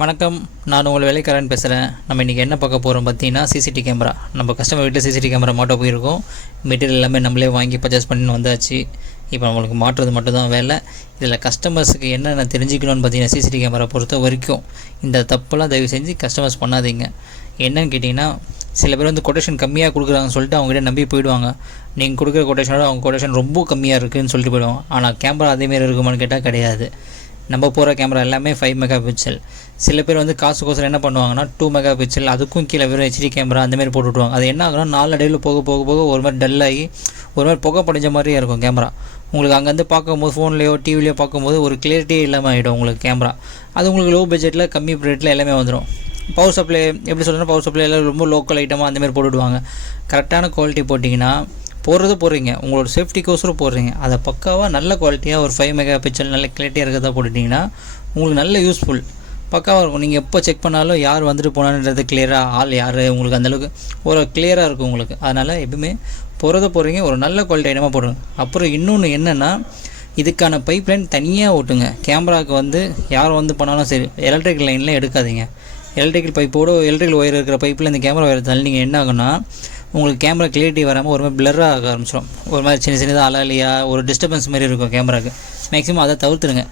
வணக்கம், நான் உங்கள் வேலைக்காரன் பேசுகிறேன். நம்ம இன்றைக்கி என்ன பார்க்க போகிறோம் பார்த்தீங்கன்னா, சிசிடி கேமரா. நம்ம கஸ்டமர் வீட்டில் சிசிடி கேமரா மாட்ட போயிருக்கோம். மெட்டீரியல் எல்லாமே நம்மளே வாங்கி பர்ச்சேஸ் பண்ணி வந்தாச்சு. இப்போ நம்மளுக்கு மாட்டுறது மட்டும்தான் வேலை. இதில் கஸ்டமர்ஸுக்கு என்னென்ன தெரிஞ்சுக்கணும்னு பார்த்தீங்கன்னா, சிசிடி கேமரா பொறுத்த வரைக்கும் இந்த தப்பெல்லாம் தயவு செஞ்சு கஸ்டமர்ஸ் பண்ணாதீங்க. என்னன்னு கேட்டிங்கன்னா, சில பேர் வந்து கொட்டேஷன் கம்மியாக கொடுக்குறாங்கன்னு சொல்லிட்டு அவங்ககிட்ட நம்பி போயிடுவாங்க. நீங்கள் கொடுக்குற கொட்டேஷனோட அவங்க கொட்டேஷன் ரொம்ப கம்மியாக இருக்குதுன்னு சொல்லிட்டு போயிடுவாங்க. ஆனால் கேமரா அதேமாரி இருக்குமான்னு கேட்டால் கிடையாது. நம்ம போகிற கேமரா எல்லாமே 5 மெகா பிக்சல். சில பேர் வந்து காசுக்கோசரம் என்ன பண்ணுவாங்கன்னா 2 மெகா பிக்சல், அதுக்கும் கீழே வெறும் ஹெச்டி கேமரா அந்தமாரி போட்டு விட்ருவாங்க. அது என்ன ஆகுனா நாளடைவில் போக போக போக ஒரு மாதிரி டல்லாகி ஒரு மாதிரி புகை படிஞ்ச மாதிரியே இருக்கும் கேமரா. உங்களுக்கு அங்கேருந்து பார்க்கும்போது ஃபோன்லேயோ டிவிலையோ பார்க்கும்போது ஒரு கிளியரிட்டியே இல்லாமல் ஆகிடும் உங்களுக்கு கேமரா. அது உங்களுக்கு லோ பட்ஜெட்டில் கம்மி ரேட்டில் எல்லாமே வந்துடும். பவர் சப்ளை எப்படி சொல்கிறேன்னா, பவர் சப்ளை எல்லாம் ரொம்ப லோக்கல் ஐட்டமாக அந்தமாரி போட்டுவிடுவாங்க. கரெக்டான குவாலிட்டி போட்டிங்கன்னா போடுறீங்க, உங்களோட சேஃப்டிக்கோசரம் போடுறீங்க, அதை பக்காவாக நல்ல குவாலிட்டியாக ஒரு 5 மெகா பிக்சல் நல்ல கிளியரிட்டியாக இருக்கிறதா போட்டுட்டிங்கன்னா உங்களுக்கு நல்ல யூஸ்ஃபுல் பக்காவாக இருக்கும். நீங்கள் எப்போ செக் பண்ணாலும் யார் வந்துட்டு போனான்றது கிளியராக, ஆள் யார் உங்களுக்கு அந்தளவுக்கு ஒரு கிளியராக இருக்கும் உங்களுக்கு. அதனால் எப்பவுமே போடுறீங்க ஒரு நல்ல குவாலிட்டி ஐட்டமாக போடுங்க. அப்புறம் இன்னொன்று என்னென்னா, இதுக்கான பைப் லைன் தனியாக ஓட்டுங்க. கேமராவுக்கு வந்து யார் வந்து பண்ணாலும் சரி, எலக்ட்ரிக்கல் லைன்லாம் எடுக்காதீங்க. எலக்ட்ரிக்கல் பைப்போடு எலக்ட்ரிக்கல் ஒயர் இருக்கிற பைப்பில் இந்த கேமரா ஒயர் தள்ளிங்க என்ன ஆகுன்னா, உங்களுக்கு கேமரா கிளியரிட்டி வராமல் ஒரு மாதிரி பிளராக ஆக ஆரம்பிச்சிடும். ஒரு மாதிரி சின்னதாக அலையா ஒரு டிஸ்டர்பன்ஸ் மாதிரி இருக்கும் கேமராவுக்கு. மேக்ஸிமம் அதை தவிர்த்துருங்க.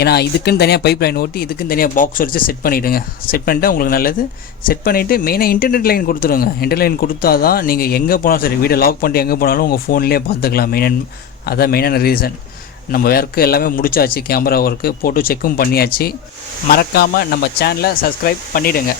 ஏன்னா இதுக்குன்னு தனியாக பைப் லைன் ஓட்டி இதுக்குன்னு தனியாக பாக்ஸ் வச்சு செட் பண்ணிவிடுங்க. செட் பண்ணிவிட்டு உங்களுக்கு நல்லது. செட் பண்ணிவிட்டு மெயினாக இன்டர்நெட் லைன் கொடுத்துருங்க. இன்டர்நெட் லைன் கொடுத்தா தான் நீங்கள் எங்கே போனாலும் சரி, வீடியோ லாக் பண்ணிட்டு எங்கே போனாலும் உங்கள் ஃபோன்லேயே பார்த்துக்கலாம். அதான் மெயினான ரீசன். நம்ம ஒர்க்கு எல்லாமே முடிச்சாச்சு, கேமரா ஒர்க்கு போட்டு செக்கும் பண்ணியாச்சு. மறக்காமல் நம்ம சேனலை சப்ஸ்கிரைப் பண்ணிவிடுங்க.